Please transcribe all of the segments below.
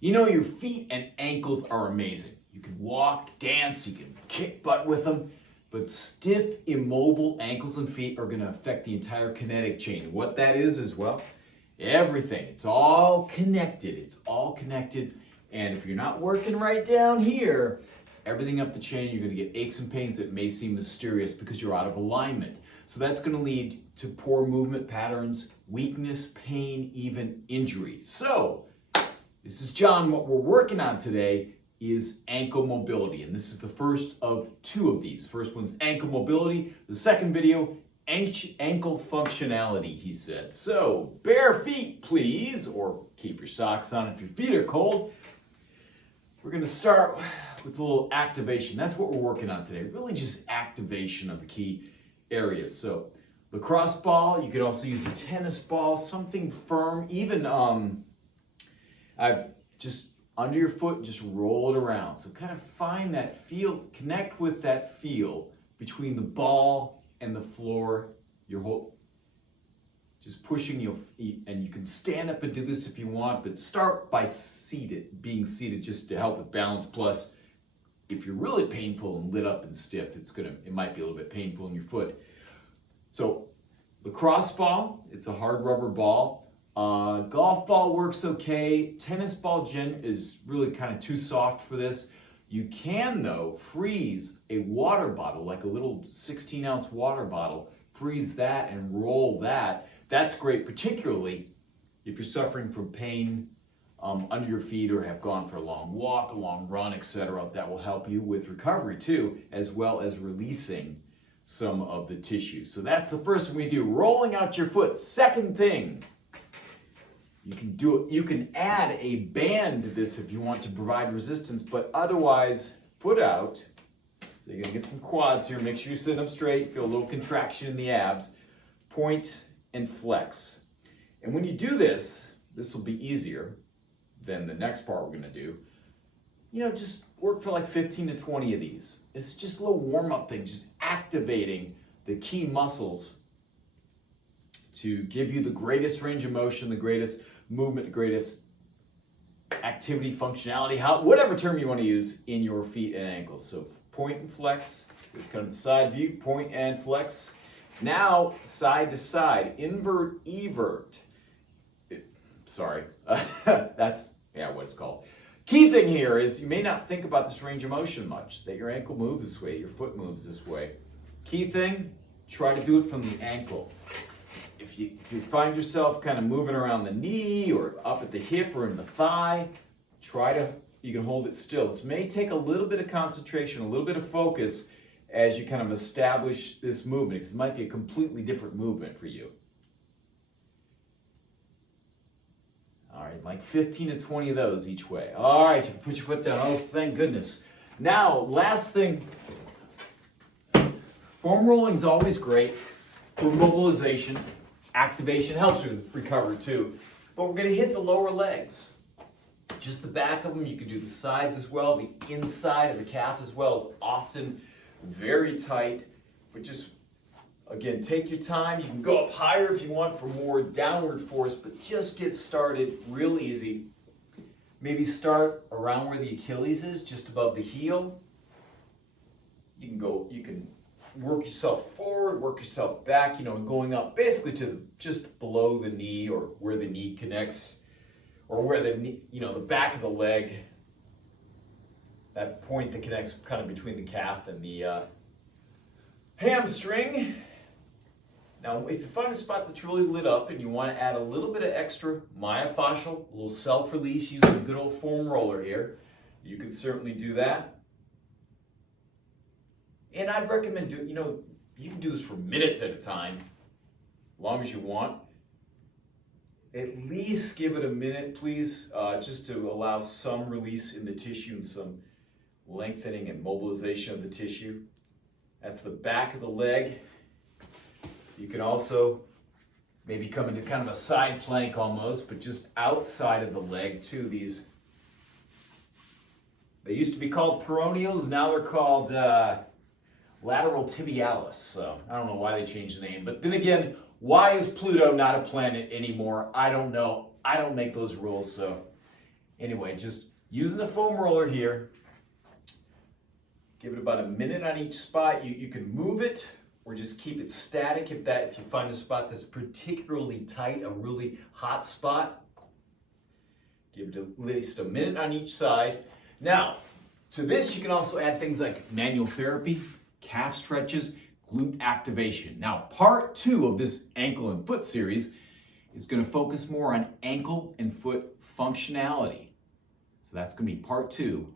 You know, your feet and ankles are amazing. You can walk, dance, you can kick butt with them, but stiff, immobile ankles and feet are going to affect the entire kinetic chain. What that is, well, everything. It's all connected. It's all connected. And if you're not working right down here, everything up the chain, you're going to get aches and pains that may seem mysterious because you're out of alignment. So that's going to lead to poor movement patterns, weakness, pain, even injury. So, this is John. What we're working on today is ankle mobility, and this is the first of two of these. First one's ankle mobility. The second video, ankle functionality, he said. So, bare feet, please, or keep your socks on if your feet are cold. We're going to start with a little activation. That's what we're working on today. Really just activation of the key areas. So, lacrosse ball, you could also use a tennis ball, something firm, even I've just under your foot, just roll it around. So kind of find that feel, connect with that feel between the ball and the floor. Your whole, just pushing your feet, and you can stand up and do this if you want, but start by being seated just to help with balance. Plus, if you're really painful and lit up and stiff, it might be a little bit painful in your foot. So lacrosse ball, it's a hard rubber ball. Golf ball works okay. Tennis ball is really kind of too soft for this. You can, though, freeze a water bottle, like a little 16-ounce water bottle, freeze that and roll that. That's great, particularly if you're suffering from pain under your feet or have gone for a long walk, a long run, etc. That will help you with recovery, too, as well as releasing some of the tissue. So that's the first thing we do, rolling out your foot. Second thing, you can add a band to this if you want to provide resistance, but otherwise, foot out. So you're gonna get some quads here. Make sure you sit up straight, feel a little contraction in the abs. Point and flex. And when you do this will be easier than the next part we're gonna do. You know, just work for like 15 to 20 of these. It's just a little warm-up thing, just activating the key muscles to give you the greatest range of motion, the greatest movement, the greatest activity, functionality, whatever term you want to use in your feet and ankles. So point and flex, just kind of the side view, point and flex. Now side to side, invert, evert. Sorry, that's what it's called. Key thing here is you may not think about this range of motion much, that your ankle moves this way, your foot moves this way. Key thing, try to do it from the ankle. If you find yourself kind of moving around the knee or up at the hip or in the thigh, you can hold it still. This may take a little bit of concentration, a little bit of focus as you kind of establish this movement, because it might be a completely different movement for you. All right, like 15 to 20 of those each way. All right, you can put your foot down. Oh, thank goodness. Now, last thing, foam rolling is always great for mobilization. Activation helps with recovery too. But we're going to hit the lower legs. Just the back of them. You can do the sides as well. The inside of the calf as well is often very tight. But just, again, take your time. You can go up higher if you want for more downward force, but just get started real easy. Maybe start around where the Achilles is, just above the heel. You can work yourself forward, work yourself back, and going up basically to just below the knee or where the knee connects, or where the knee, the back of the leg, that point that connects kind of between the calf and the hamstring. Now, if you find a spot that's really lit up and you want to add a little bit of extra myofascial, a little self-release using a good old foam roller here, you can certainly do that. And I'd recommend you can do this for minutes at a time, as long as you want. At least give it a minute, please, just to allow some release in the tissue and some lengthening and mobilization of the tissue. That's the back of the leg. You can also maybe come into kind of a side plank almost, but just outside of the leg too. They used to be called peroneals, now they're called lateral tibialis. So I don't know why they changed the name. But then again, why is Pluto not a planet anymore? I don't know. I don't make those rules. So Anyway, just using the foam roller here, give it about a minute on each spot. You can move it or just keep it static if you find a spot that's particularly tight, a really hot spot. Give it at least a minute on each side. Now, to this you can also add things like manual therapy, calf stretches, glute activation. Now, part 2 of this ankle and foot series is going to focus more on ankle and foot functionality. So that's going to be part 2.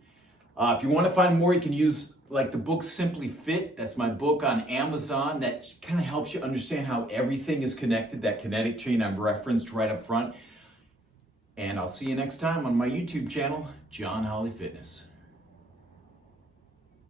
If you want to find more, you can use like the book Simply Fit. That's my book on Amazon that kind of helps you understand how everything is connected, that kinetic chain I've referenced right up front. And I'll see you next time on my YouTube channel, John Holly Fitness.